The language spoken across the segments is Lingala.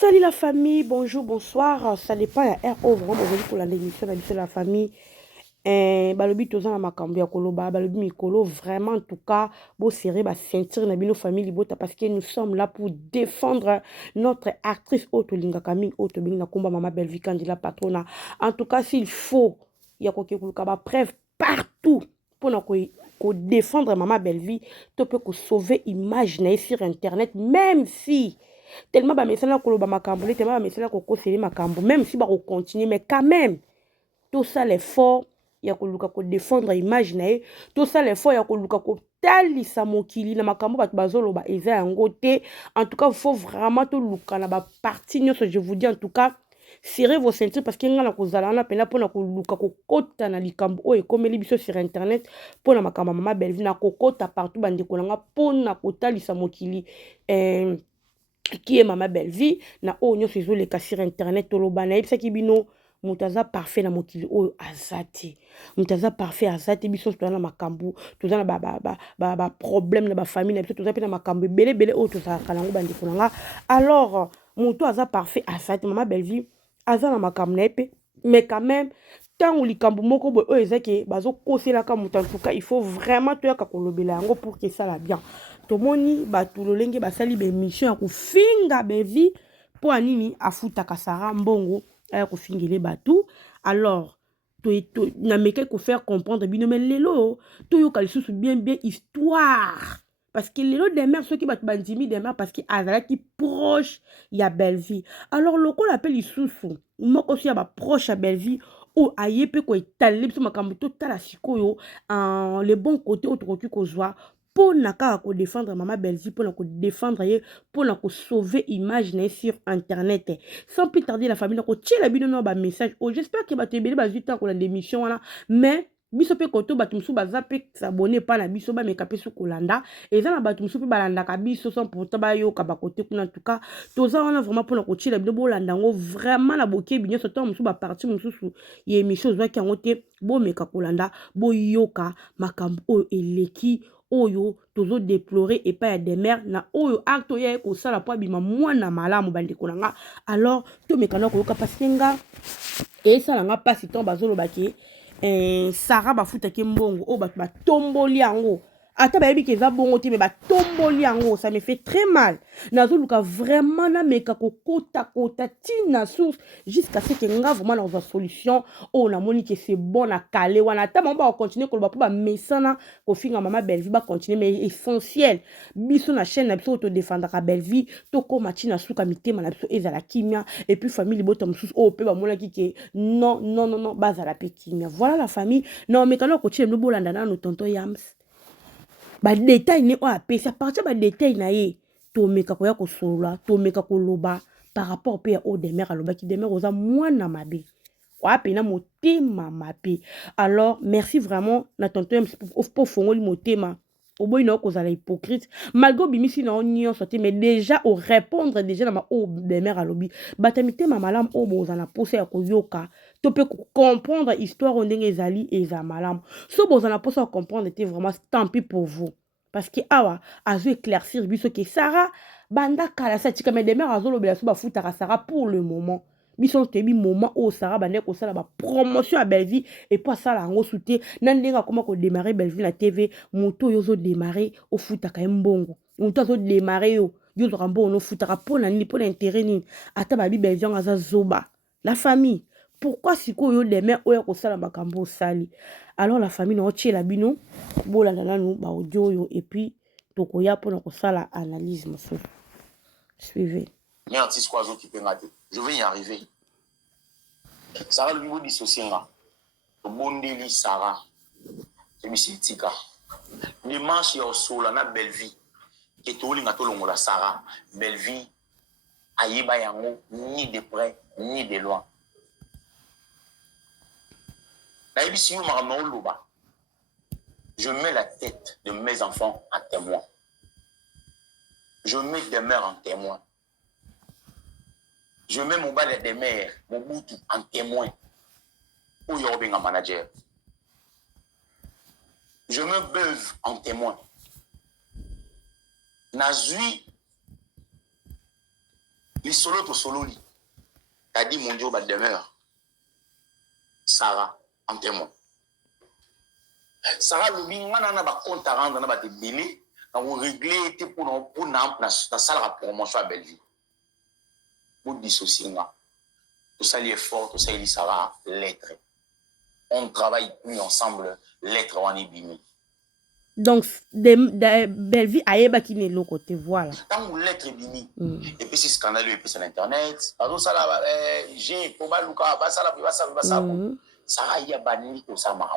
Salut la famille, bonjour, bonsoir. Ça dépend, il y a un au vraiment aujourd'hui pour l'émission de la famille. Balobi tozana makambo ya koloba, balobi mikolo, vraiment en tout cas, beau serré, ba sentir na bino famille libota parce que nous sommes là pour défendre notre actrice Auto Linga Camille Auto Bing na komba Mama Belvi Candila Patrona. En tout cas, s'il faut, il y a quoi que ba preuve partout pour nous défendre Mama Belvi, tu peux sauver image na sur internet même si tellement ba mesala koloba makambo tellement ba mesala ko conseiller makambo même si ba ko continuer mais quand même tout ça l'effort ya koluka ko défendre image na ye tout ça l'effort ya koluka ko talisa mokili na makambo bato bazoloba eza yango te. En tout cas il faut vraiment to luka na ba partie nyonso. Je vous dis en tout cas serrez vos ceintures parce que ngana kozala na pena pona ko luka ko kota na likambo o ekomeli biso sur internet pona makambo Mama Belvi na kokota partout bande kolanga pona ko talisa mokili qui est Mama Belvi na o nyonso ezoleka sur internet toloba na yebisaki bino moto aza parfait na mokili oyo aza te. Moto aza parfait aza te. Biso toza na makambo toza na baproblème na bafamille na biso toza mpe na makambo ebele oyo tozalaka nango bandeko na nga. Alors moto aza parfait aza te. Mama Belvi aza na makambo na ye mpe mais quand même ntango likambo moko boye oyo ezaki bazokoselaka moto en tout cas il faut vraiment toyaka kolobela yango pour que esala bien. Tomoni bato lolenge basali bemission ya kofinga bevi mpo anini afutaka Sara mbongo aya kofingele bato. Alors nameke kofaire comprendre bino mais lelo toyoka lisusu bien histoire parce que lelo demer soki bato bandimi demer parce que azalaki proche ya Belvi. Alors lokola appelle lisusu moko so ya baproche ya Belvi oyo aye mpe koetalele biso makambo totala sikoyo le bon côté oyo tokoki kozwa pona kaka ko défendre Mama Belvi, pona ko défendre ye, pona ko sauver image na sur internet. Sans plus tarder la famille ko tchela bino no ba message. Oh, j'espère que ba te bele ba 8 ans ko la démission wana, mais biso pe koto bato musu baza pe s'abonner pa na biso ba meka pe su kolanda eza na bato musu pe balanda ka biso sans pourtant ba yo ka ba kote kuna. En tout cas toza wana vraiment pona ko tchela bino bolanda ngo vraiment na boke binyo so temps musu ba parti musu ye émission zwa ki ngote bo meka kolanda bo yoka makambo o eleki oyo tozo déplorer et pas des mères na oyo acte ya ko sala po bima mwana malamu bandeko na nga. Alors to mekana ko ka pasenga et ça nga pasi ton bazolo baki Sarah bafuta ke mbongo o ba tomboli yango ata bayebi ke eza bongo te me batomboli yango. Ça me fait très mal. Nazoluka vraiment na meka kokota kota tina source jusqu'à ce que nga vraiment na za solution o na moni que c'est bon na calé wana ta mamba va continuer ko ba po ba mesana ko finga Mama Belvi ba continuer mais essentiel biso na chaîne na biso to défendre ka Belvi to ko matina suka mitema na biso ezala kimia et puis famille bota mususu o pe ba mona ki ke non bazala pe kimia. Voilà la famille non meka na ko tchele no bolanda na no tonton Yams ba détail ne o apesi à partir ba détail na ye to meka ko ya ko sola to meka ko loba par rapport pe au demer aloba ki demer oza mwana mabe wa pena motema mabe. Alors merci vraiment na tonton pour fongoli motema oboyi na ko zala hypocrite malgré bimisi na onyo sorti mais déjà au répondre déjà na ma o demer alobi batamite malam o boza na posa ya koyoka to pe comprendre histoire ondenge ezali eza malam so boza na posa comprendre était vraiment tant pis pour vous parce que awa azo éclaircir biso que Sarah banda kala sa tika mais demer azolo bela so bafutaka Sarah pour le moment biso tebi moment o Sarah bande ko sala ba promotion à Belvi et pas ça la ngo souté nan denga comment ko démarrer Belvi na TV moto yozo démarrer au futaka mbongo moto zo démarrer yo rambo no futaka pona ni pona intérêt ni ata ba bi Belvi ngaza zoba la famille. Pourquoi si ko yo demain oya ko sala makambo sali. Alors la famille no tchela bino bolanda nanu ba audio yo et puis tokoya pona ko sala analyse monsieur. Suivez. Mais artiste quoi qui peut rater. Je vais y arriver. Sarah le niveau dissocié là. Le bondeli Sarah. C'est monsieur Tika. Dimanche il y a sola na Belvi. Et tout le monde la Sarah. Belvi. Aïba yango ni de près ni de loin. Je mets la tête de mes enfants en témoin. Je mets des mères en témoin. Je mets mon balai des mères, mon boutou en témoin. Ou yorobing en manager. Je mets Beuve en témoin. Nazui Les solo to solo li. T'as dit mon Dieu, bah demeure. Sarah, en témoin. Sarah, le bingana na ba compte à rendre na ba te bélé, na vous régler te pour na salle à promotion à Belleville. Vous dissociez nga. Tout ça est fort, tout ça il Sarah lettre. On travaille plus ensemble, lettre on est bimi. Donc, Belleville aïeba qui n'est l'autre côté, voilà. Tant que lettre est bimi. Et puis c'est scandaleux, et puis c'est l'internet. Pardon, ça là, j'ai pour Balouka, ça là, ça. Sarah y a banni tout ça, ma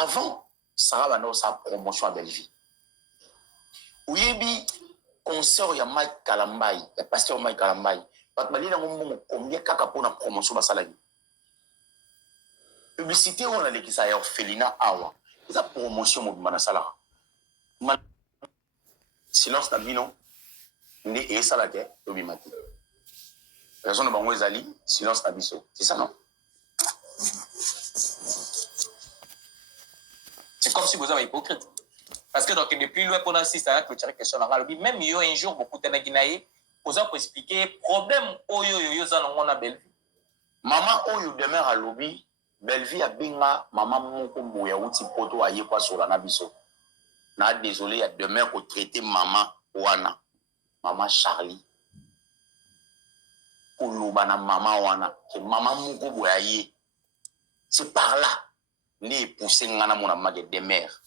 avant, Sarah va avoir sa promotion à Belleville. Oui, concert, il y a Mike Kalambay, il y a pasteur Mike Kalambay. Parce que combien de cas pour la promotion de la publicité, on a l'équipe ça Félina Awa. C'est la promotion de la salle. Silence d'Abino, et ça la terre, Tobimati. Raison de Bango Zali, silence d'Abisso. C'est ça, non? C'est comme si vous avez hypocrite. Parce que donc, depuis loin, pendant 6 ans, que tu as question dans le même il y a un jour, beaucoup de gens pour expliquer problème oyo on a Belleville. Maman oyo demeure à lobby, Belleville a binga, maman moko moya outi poto aye kwa sur la nabiso. Na désolé, il y a demeure pour traiter maman wana, maman Charlie. Pour l'obana maman wana, que maman moko moya ye. C'est par là. Les poussés ngana mon amage des mères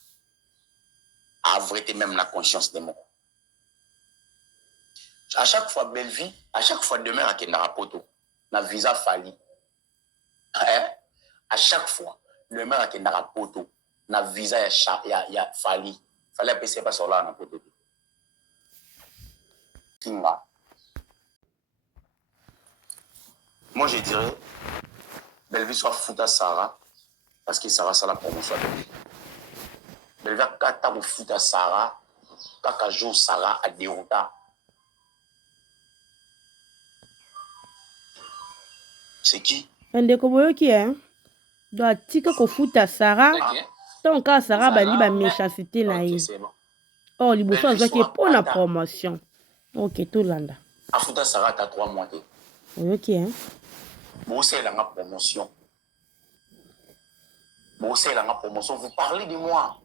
a vrai même la conscience des mots. À chaque fois Belleville, à chaque fois demain à Kendara Poto, na visa fali. À chaque fois demain à Kendara Poto, na visa ya fali. Fallait passer pas sur là na Poto. Kinga. Moi je dirais Belleville soit fouta Sarah. Parce que Sarah, ça la promotion. Belleville a ta foot à Sarah, kaka jour Sarah a dérouta. C'est qui? Ndeko boyo qui est? Doit tika ko foot à Sarah. Tant que Sarah bandi ba méchanceté na ye. Oh, liboso azwa ki pour la promotion. OK, tout landa. A foot à Sarah t'as 3 mois. OK hein. Bon c'est la promotion. Bon, c'est la promotion, vous parlez de moi.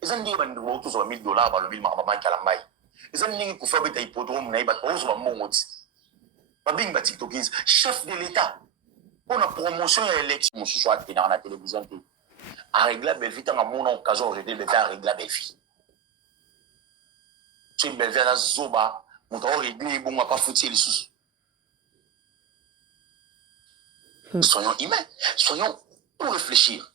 Ils ont dit que nous avons tous $1000 dans le ville Mama Kalambay. Ils ont dit que faire des hippodromes, ils ont dit que chef de l'État, pour la promotion et l'élection, je suis dans la télévision. À régler Belleville, dans mon occasion, je vais à régler Belleville. Tu es Belleville à Zoba, mon temps réglé, bon, on va pas foutre les sous. Soyons humains, soyons pour réfléchir.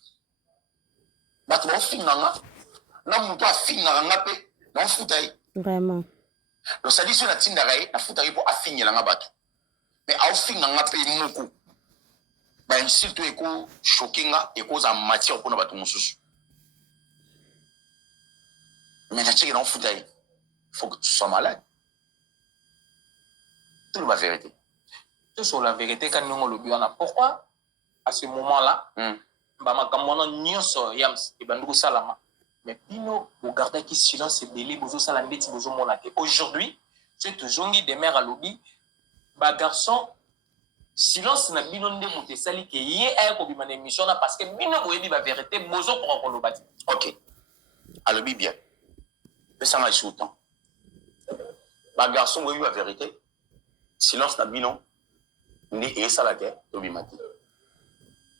Vraiment. Donc ça dit sur la tindarae na futaye pour affinir la bato. Mais au fin nga pe moko. Ba insulte eko choquinga eko za matière pour na bato mususu. Mais na tcheke na futaye. Faut que tu sois malade. C'est la vérité. C'est sur la vérité quand nous le biona. Pourquoi à ce moment-là Bama kamona nyonso yams et bandou salama. Mais Pino, vous gardez qui silence et belé, bozo salameti, bozo monate. Aujourd'hui, c'est toujours des mères à lobby. Bah garçon, silence n'a bino nde monte sali que yé a ko bimane émission parce que bino boyebi ba vérité bozo pour ko lobati. OK. À lobby bien. Mais ça m'a sous temps. Bah garçon boyebi ba vérité. Silence n'a bino nde et ça la terre lobby mati.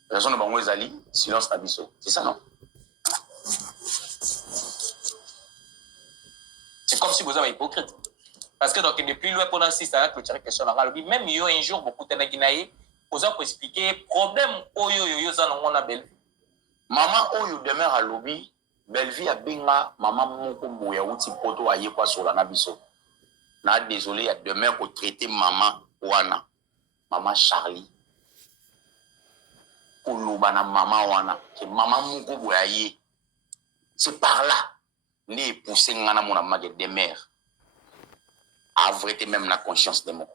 Raison de Bango Zali, silence n'abisso. C'est ça, non? C'est comme si vous avez hypocrite. Parce que donc, depuis loin, pendant 6 ans, que tu as question dans le même il y a un jour, beaucoup de gens pour expliquer problème oyo on a Belleville. Maman oyo demeure à lobby, Belleville a binga, maman moko moya outi poto aye kwa sur la nabiso. Na désolé, il y a demeure pour traiter maman wana, maman Charlie. Pour l'obana maman wana, que maman moko moya ye. C'est par là, les poussés ngana mon amage des mères. À vrai même la conscience des mots.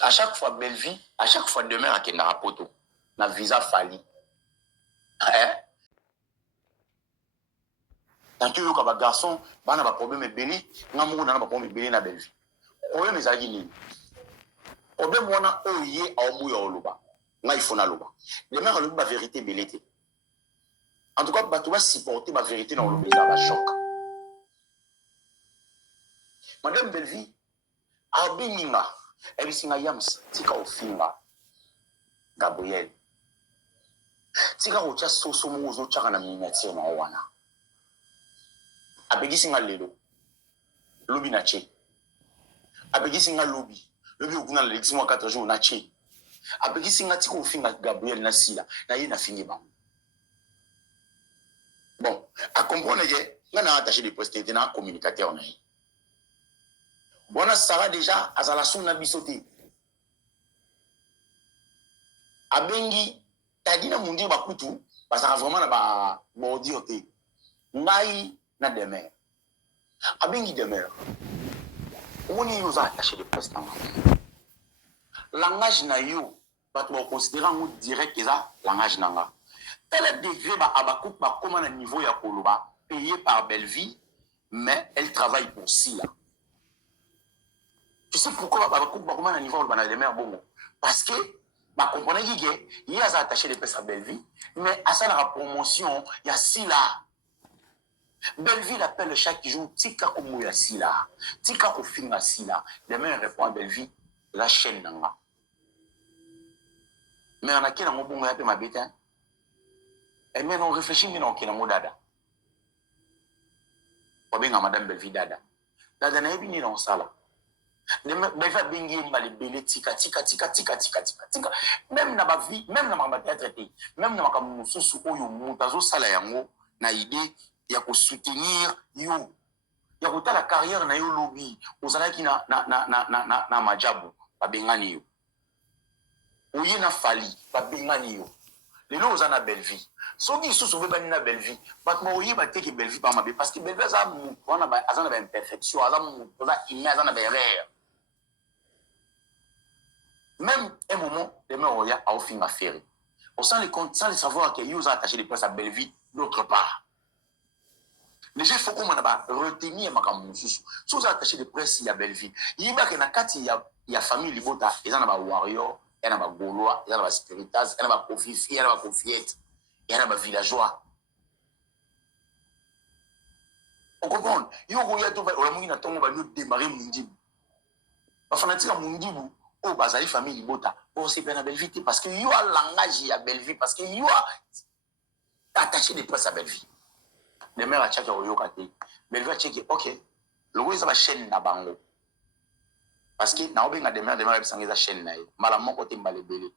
À chaque fois Belleville, à chaque fois demain à Kendara Poto, na visa fali. tant que yoka ba garçon bana ba problème belé nga mo na ba problème belé na belle vie problème ezali nini problème wana oye aobuya oloba nga il faut na loba le mère alobi ba vérité belé te en tout cas bato ba supporter ba vérité na oloba eza ba choc madame belle vie abenginga ebisinga yams tika ofinga Gabriel tika ocha soso mo ozo chaka na miniature na wana abegisi nga lelo lobi na che abegisi nga lobi okuna na lekisi mwa 4 jours na che abegisi nga tika ofinga Gabriel na sila na ye na fingi ba bon a comprendre que nga na attaché de poste na communicateur na ye bona Sarah déjà azala suna bisote abengi tadina mundi bakutu basaka vraiment na ba mordio te ngai na demer abengi demer oni nous a attaché de presse en langage na yo bato ba considérer ngo direct eza langage nanga tel degré ba abakup ba comment na niveau ya koloba payé par Bellevie mais elle travaille pour Sila. Tu sais pourquoi abakup ba comment na niveau ba na demer bongo parce que ba comprenez que il a attaché de presse à Bellevie mais à ça la promotion il y a Sila. Belleville appelle chaque jour Tika Komouya Sila, Tika Kofinga Sila. Demain, il répond à Belleville, la chaîne nanga. Mais on a qui dans mon bon ma bête. Et mais on réfléchit, mais on qui dans mon dada. On bien à Madame Belleville dada. Dada n'a bien dans ça là. Belleville bingi m'a les belé tika. Même na ba vie, même na ma traité, même na ma comme sous oyo mutazo sala yango na idée. Il y a pour soutenir yo. Il y a pour la carrière na yo lobby. Aux ala qui na majabu. Pas bengani yo. Ou y na fali. Pas bengani yo. Les noms aux ana belle vie. So qui sous sauver bani na belle vie. Pas moi y batte que belle vie par ma bé. Parce que belle vie a mon. On a azana ba imperfection. Azana mon. On a iné azana ba erreur. Même un moment, les mains oya a offert ma ferry. On sent les comptes, sans les savoir que yo a attaché des places à belle vie d'autre part. Déjà, il faut qu'on retenir ma camouflage. Si vous attachez de presse, il y a Belleville. Il y a famille Libota, il y a un warrior, il y a un gaulois, il y a un spiritas, il y a un confifi, il y a un confiette, il y a un villageois. On comprend? Il y a un tout va démarrer Mundibu. Enfin, on a Mundibu, oh, Bazali famille Libota, oh, c'est bien à Belleville parce qu'il y a un langage à Belleville, parce qu'il y a attaché de presse à Belleville. Les mères à Tchaka Oyokate, mais elle va checker, ok, le roi est la chaîne na bango. Parce que na obenga des mères sans la chaîne na malamon côté mbalebele.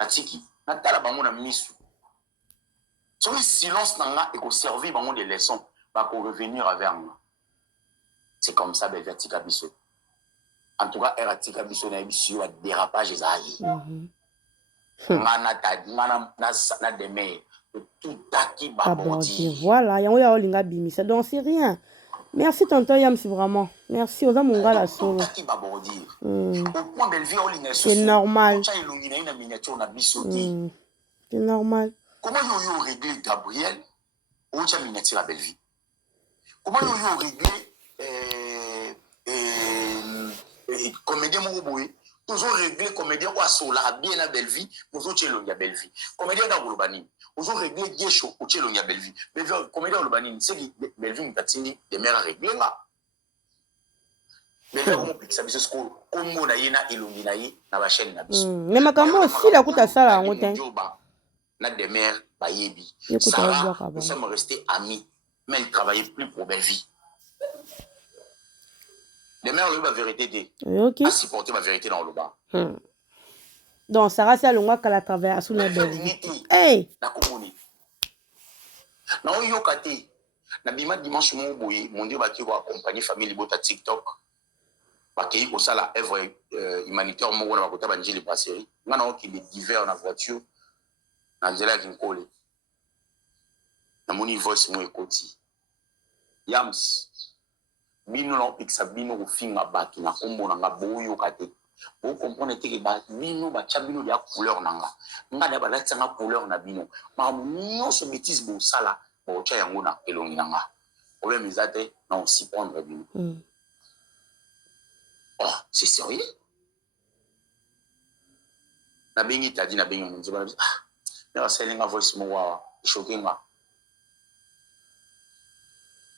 Na tiki, na tala bango na misu. So le silence nanga et qu'on servir bango des leçons, va qu'on revenir vers moi. C'est comme ça, belle tika biso. En tout cas, elle tika biso na biso a dérapage ezali. Ngana tadi, ngana na demer. Tout qui babodi. Voilà, yango ya olinga bimisa. Donc c'est rien. Merci tonton Yam, c'est vraiment. Merci aux amonga la solo. Tout qui babodi. Au point Belleville olinga c'est normal. C'est normal. Comment yo régler Gabriel ou cha miniature à Belleville? Comment yo régler comédien mo boy? Toujours régler comédien ou sola bien à Belleville, pour autres chez à Belleville. Comédien dans Golobani. Toujours régler Diécho ou chez à Belleville. Belleville, comédien Golobani, c'est que Belleville n'a tini des mères à régler là. Belleville, on peut que ça bise school, comme on a yéna illuminé na la chaîne na biso. Mais ma caméra aussi la coûte à ça là, on t'aime. Na des mères bayebi. Sarah, nous sommes restés amis, mais elle travaillait plus pour Belleville. Les mères ont eu la vérité de supporter ma vérité dans le bas. Donc, Sarah, c'est à l'ongwa qu'elle a travaillé à son belle. Hey! Na komoni. Na oyo kate. Na bima dimanche mon Dieu, qui va accompagner famille Libota TikTok. Qui au ça la œuvre humanitaire mon na bakota banjili brasserie. Ngana qui les divers na voiture. Na nzela kinkole. Na moni voice mo ekoti. Yams. Bino na opikisa bino kofinga bato na kombo na nga boyo kate. Vous comprenez que bino ba chabino dia couleur nanga. Nga ba latanga couleur na bino. Ma nyo so bêtise bo sala bo cha yango na elongi nanga. problème exact, non, s'y prendre. Oh, c'est sérieux. Na bengi tadi na bengi munzi bana na selling a voice mo wa choqué nga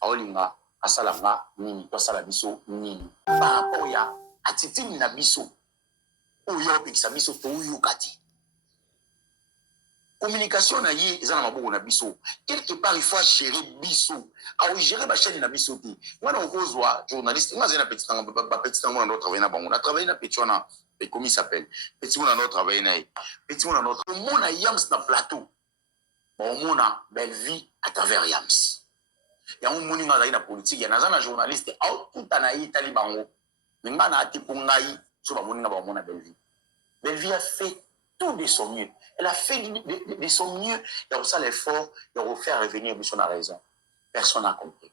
aolinga asala nga nini to sala biso nini par rapport ya attitude na biso oyo pekisa biso to oyo kati communication na ye ezana maboko na biso quelque part il faut gérer biso a gérer ba chaîne na biso ti mwana okozwa journaliste nga zena petit tanga ba petit tanga na travailler na bango na travailler na petit wana et comment il s'appelle petit on a notre travail na petit on a notre mon a yams na plateau bon mon a belle vie à travers yams ya mon moni nga na politique ya na journaliste au tout na itali bango nga na ati pungai so ba moni na ba mona belle vie a fait tout de son mieux. Elle a fait de son mieux. Il a reçu l'effort de refaire revenir sur la raison. Personne n'a compris.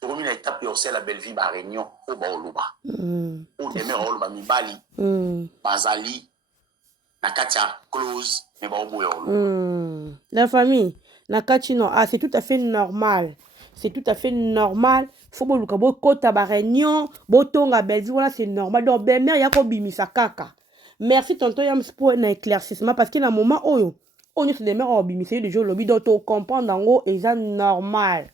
Toromina étape et aussi la belle vie à réunion au Baoluba. Au demeure au Mibali, Bazali, Nakatia, Close, mais Baobo. La famille, Nakati, non, c'est tout à fait normal. C'est tout à fait normal. Faut que vous kota ba réunion, botonga belle vie, voilà, c'est normal. Donc, belle-mère, yako bimisa kaka. Merci tonton Yams pour un éclaircissement parce qu'il y a un moment où on est des mères au bimissé de jour lobby d'auto comprendre en gros et ça normal.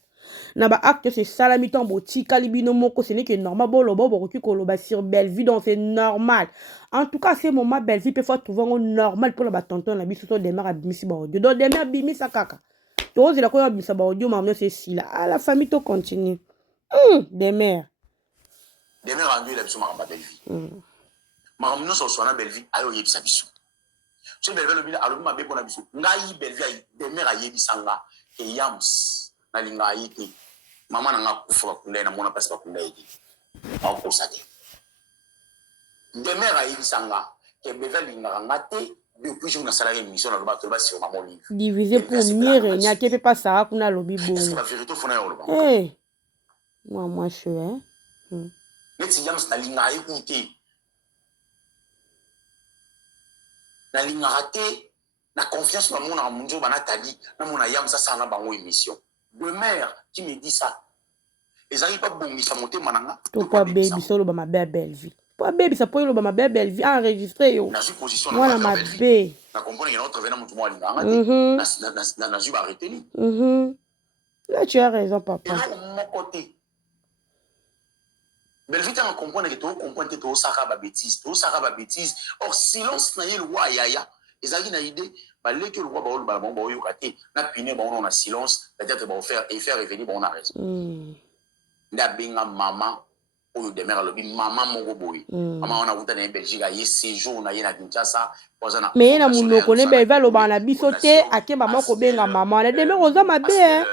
Naba acte c'est salami ton boti calibino moko ce n'est que normal bon le bon recu koloba sur belle vie donc c'est normal. En tout cas ces moments belle vie peut faut trouver un normal pour le tonton la biso des mères à bimisi ba audio donc des mères bimisa kaka. Tu oses la quoi bimisa ba audio maman c'est si là à la famille to continue. Des mères. Des mères rendu la biso ma belle vie. Maman nous sommes na belle vie ayo yebisa biso. So belle vie le alobi ma be pona biso. Ngai belle vie des mères ayebisanga ke yams na linga yiti. Maman nga kufa kunda na mona pasi kunda yiti. Au kosate. Des mères ayebisanga ke belle linga ngate depuis jour na salarié mission na loba to ba sur maman livre. Diviser pour mieux régner qui peut pas ça kuna lobi bon. Est-ce que la vérité fona yo loba? Eh. Moi je suis hein. Mais si yams na linga écouter na linga raté na confiance na mona munjo bana tali na mona yam ça na bango émission de mère qui me dit ça les arrive pas bon ça monter mananga to pas baby solo ba ma belle vie pas baby ça peut ba ma belle vie enregistré yo na supposition na ma belle na comprendre que notre vena mutu mo linga ngate na ju ba retenir là tu as raison papa et mon côté belle vie t'as comprendre que tu comprends que tu saka ba bêtise or silence na yel wa yaya ezaki na idée ba leke le roi ba ba bon ba yokate na piner ba on a silence peut-être ba faire revenir ba on a raison nda binga maman oyo demeure le maman moko boy maman on a vuta na Belgique a séjour na yena Kinshasa pozana mais na munoko ne be va lo ba na bisote ake maman ko benga maman na demeure oza mabe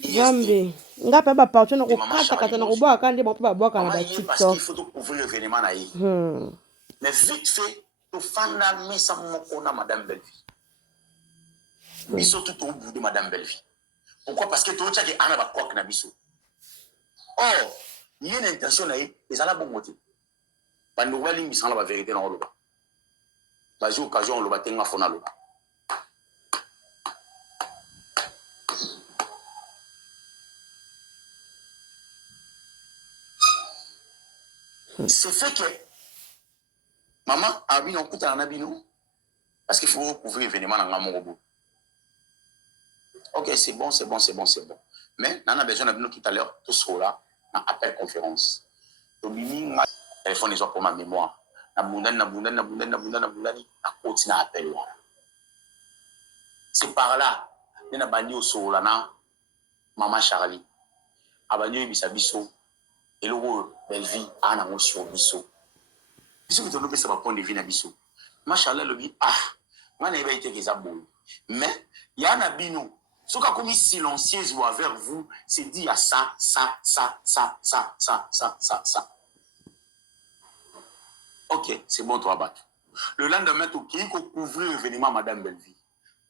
Zambe nga pa ba parti na ko kata na ko boa ka nde ba boa na ba TikTok parce qu'il faut ouvrir l'événement na yi mais vite fait to fanda mesa moko na madame Belleville biso tout au bout de madame Belleville pourquoi parce que to tchaki ana ba kwak na biso oh il y a une intention na yi ezala bon moté bando ba lingi sans la vérité na loba ba jo occasion loba tenga fona loba c'est fait que maman a bien écouté en abino parce qu'il faut couvrir l'événement dans la morobo. Ok, c'est bon. Mais on a besoin d'abino tout à l'heure, tout ce là, dans appel conférence. Tobini, téléphone est pour ma mémoire. Na continue à appel. C'est par là, on a banni au sol là, maman Charlie. A banni bisabiso. Et le rôle belle vie a un amour sur biso. Biso que tu nous ça va point de vie na biso. Machallah le bi moi n'a pas été que ça bon. Mais il y a un abino. Ce qu'a commis silencieuse ou avec vous, c'est dit à ça. Ok, c'est bon toi battre. Le lendemain tu qui couvrir l'événement madame Belleville.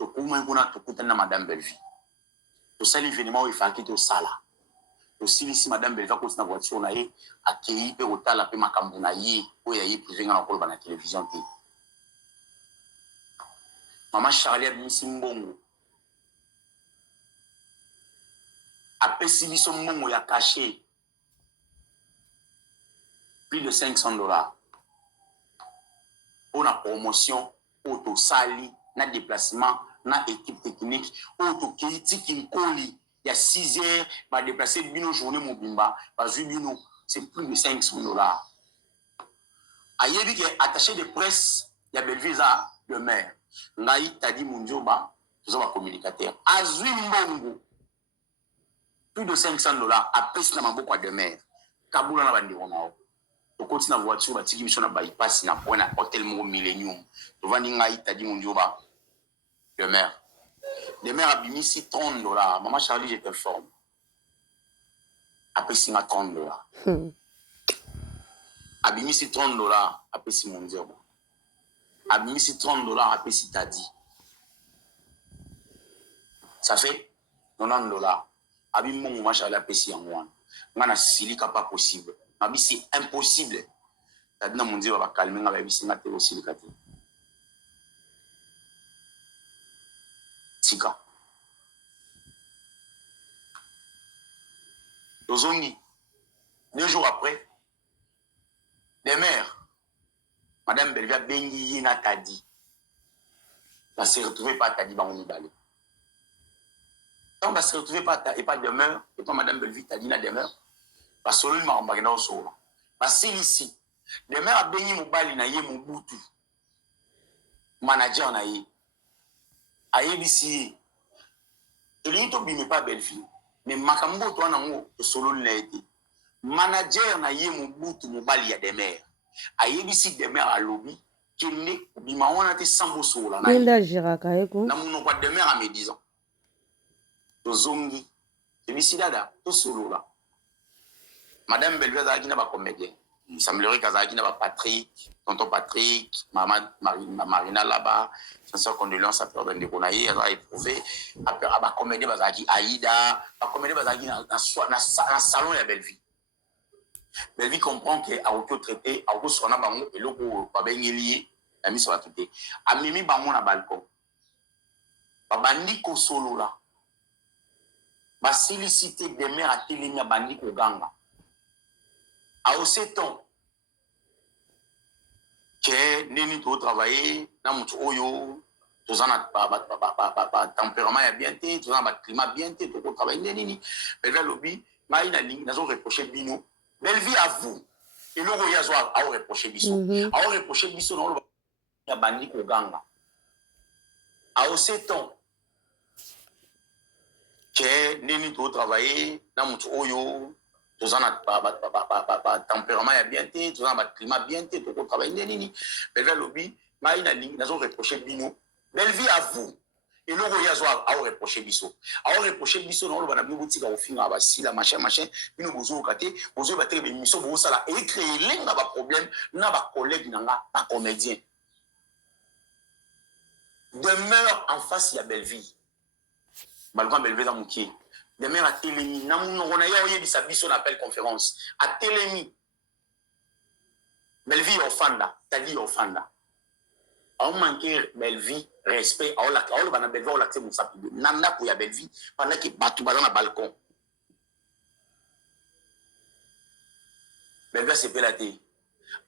Tu comment on a tout coûté na madame Belleville. Tu sais l'événement où il faut quitter au sala. Aussi si madame Belva continue na voiture na ye accueilli pe otala pe makambo na ye o ya ye privé na koloba na télévision te maman Charlie a bimisi mbongo apesi biso mbongo ya caché plus de $500 pour la promotion auto sali na déplacement na équipe technique auto kiti kinkoli il y a 6 heures va déplacer bino journée mobimba bazui bino c'est plus de $500 ayebi que attaché de presse il y a Belvisa le maire ngai tadi munjoba tous va communicateur azui mbongo plus de $500 apesi na maboko de maire kabula na bandi onao to continue na voiture batiki biso na bypass na point na hôtel mo Millennium to vandi ngai tadi munjoba le maire abimisi $30 maman Charlie j'étais forme apesi na $30 abimisi $30 apesi monzero abimisi $30 apesi tadi ça fait $90 abi mon maman Charlie apesi yango wana ngana silika pas possible abi c'est impossible tadi na monzero ba calmer nga ba bisi nga te silika te tika Lozongi 2 jours après des mères madame Belvia bengi yina tadi va se retrouver pas tadi ba on balé donc va se retrouver pas et pas demeure et pas madame Belvia tadi na demeure va solo ma mbaka na solo va ici des mères bengi mobali na ye mobutu manager na ye ayebisi elingi to bime pas belle fille mais makambo to nango solo na été manager na ye mobutu mobali ya demer ayebisi demer alobi kende bima wana te sambo sola na nda jiraka eko na muno kwa demer a me 10 ans to zongi ebisi dada to solo la madame Belvia za kina ba comédien il semblerait qu'Azaki n'a pas Patrick, tonton Patrick, maman Marina là-bas, sans condoléances à perdre de Konaï, elle a éprouvé, après, elle va comédie Bazaki, Aïda, elle va comédie Bazaki dans le salon de Belleville. Belleville comprend qu'elle a auto-traité, elle a auto-traité, et là, elle a lié, elle a mis sur la traité. Elle a mis bango na balcon. Bandi ko solo là. Ba sollicité des mères à télémia bandi ko ganga. A oseton que neni to travailler na mutu oyo tozana ba tempérament ya bien té tozana ba climat bien té to travailler neni Belvia lobi ngai na lingi nazo reprocher bino Belvia à vous et logo ya zo a reprocher biso a reprocher biso na ya bandi ko ganga a oseton que neni to travailler na mutu oyo tozana ba tempérament ya bien té tozana ba climat bien té to travailler nini Belvia lobi ngai na lingi nazo reprocher bino Belvia à vous et logo ya zo a reprocher biso na lo bana bino botika ofinga ba sila machin bino bozo katé bozo ba té émission bo sala et créer lenga ba problème na ba collègue nanga ba comédien demeure en face ya Belvia malgré Belvia za mukie demain à Télémi, on a eu appel conférence. À Télémi, Belvia Ofanda, t'as-dit Ofanda. On manquait Belvia, respect, on a Belvia, on a accepté mon sapide. Nanda pour ya Belvia, pendant que Batou dans le balcon. Belvia s'est pélaté.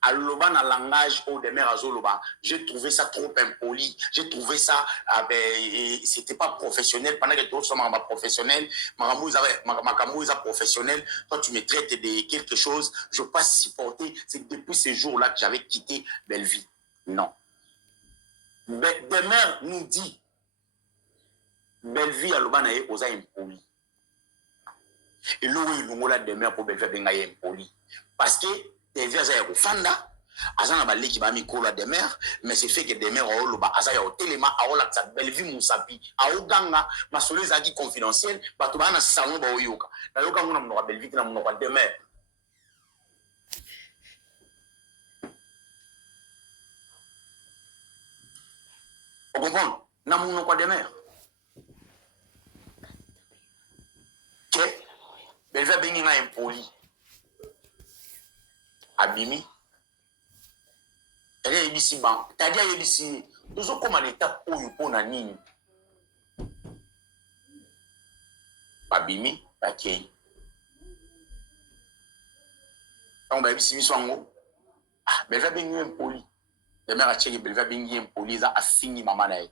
À l'oban à langage au demeure à Zoloba, j'ai trouvé ça trop impoli, j'ai trouvé ça, c'était pas professionnel, pendant que d'autres sont professionnels, Makamouza professionnel, toi tu me traites de quelque chose, je peux pas supporter, c'est depuis ces jours-là que j'avais quitté Belleville. Non. Demeure nous dit, Belleville à l'oban à osa impoli. Et l'eau il nous l'a demeure pour Belleville benga impoli. Parce que Belleville a Fanda, azana ba leki ba mikola de mer, mais c'est fait que de mer o loba azaya au téléma a ola sa Belleville musapi a oganga masolo zaki confidentiel bato bana salon ba oyoka na yoka ngona mnoka Belleville na mnoka de mer. Vous comprenez? Na mnoka de mer. Que Belleville bengi na impoli. Abimi elle est ici ban t'as-dit elle ici nous on comme en étape où il pona nini Abimi bakei donc bayebisi biso yango belva bengi ye mpoli demere acheki belva bengi ye mpoli eza asingi mama na ye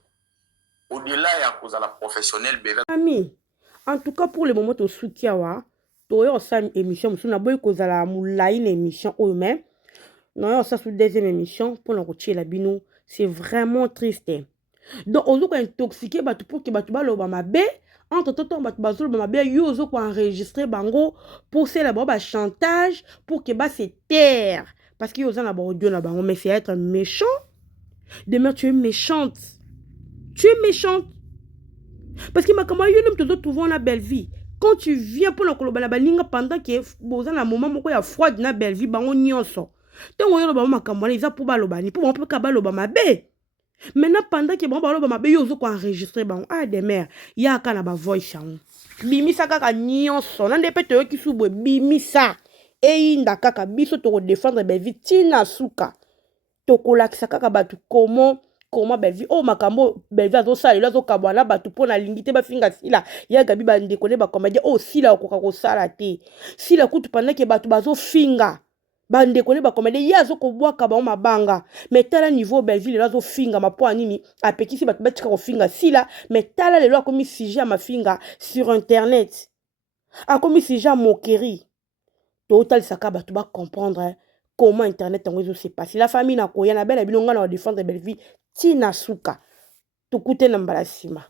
au-delà ya kozala professionnel belva ami en tout cas pour le moment tosuki awa toyo osala émission mosusu naboyi kozala molai na émission oyo mais nayo osala su deuxième émission mpona kotiela bino c'est vraiment triste donc ozoko intoxiqué bato pour ke bato baloba mabe entre temps ntango bato bazoloba mabe yo ozoko enregistre bango pour sela bango bachantage pour ke base taire parce que yo oza na baaudio na bango mais c'est être méchant demain tu es méchante parce que makambo yo nom tozotrouve na belle vie quand tu viens mpona koloba na baninga pendant ke boza na moment moko ya froide na belle vie bango nyonso ntango yoloba makambo wana eza mpo baloba ni mpo bango mpe baloba mabe maintenant pendant ke bango baloba mabe yo ozoko enregistre bango de mer yaka na bavoice yango bimisa kaka nyonso na nde mpe toyoki su boye bimisa eyinda kaka biso tokodefendre belle vie ntina suka tokolakisa kaka bato comment belle vie makambo belle vie azosalela azokabwa na bato mpo nalingi te bafinga sila yagabi bandeko nde bakomedia sila okoka kosala te sila kutu pendant ke bato bazofinga bandeko nde bakomedia ye azokobwaka bango mabanga mais tala niveau belle vie lelo azofinga mapo anini apekisi bato batika kofinga sila mais tala lelo akomi sujet ya mafinga sur internet akomi sujet ya moquerie totalisaka bato bacomprendre comment internet yango se passe la famille na koya na belle bino nga na défendre belle vie tina suka tukute na mbala sima